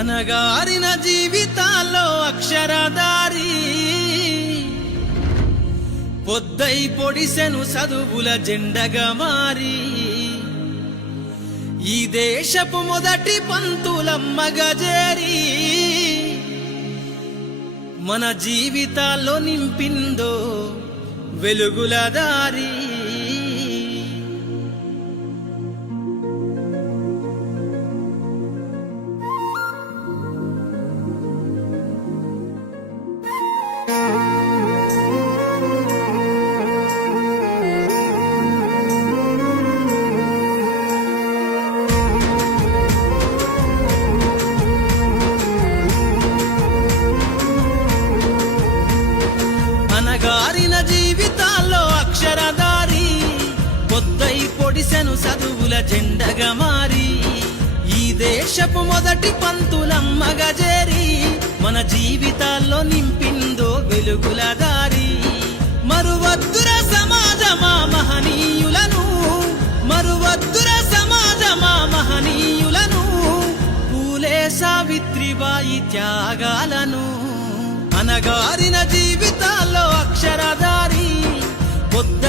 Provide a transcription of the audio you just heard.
అనగారిన జీవితాల్లో అక్షరదారి పొద్దై పొడిసెను చదువుల జెండగా మారి ఈ దేశపు మొదటి పంతులమ్మగా చేరి మన జీవితాల్లో నింపిందో వెలుగుల దారి. అనగారిన జీవితాల్లో అక్షరదారి పొద్దై పొడిసెను చదువుల జెండగా మారి ఈ దేశపు మొదటి పంతులమ్మగా చేరి మన జీవితాల్లో నింపిందో వెలుగుల దారి. మరువద్దుర సమాజమా మహనీయులను, మరువద్దుర సమాజమా మహనీయులను, పూలే సావిత్రిబాయి త్యాగాలను. అనగారిన జీవితాల్లో అక్షరదారి పొద్దై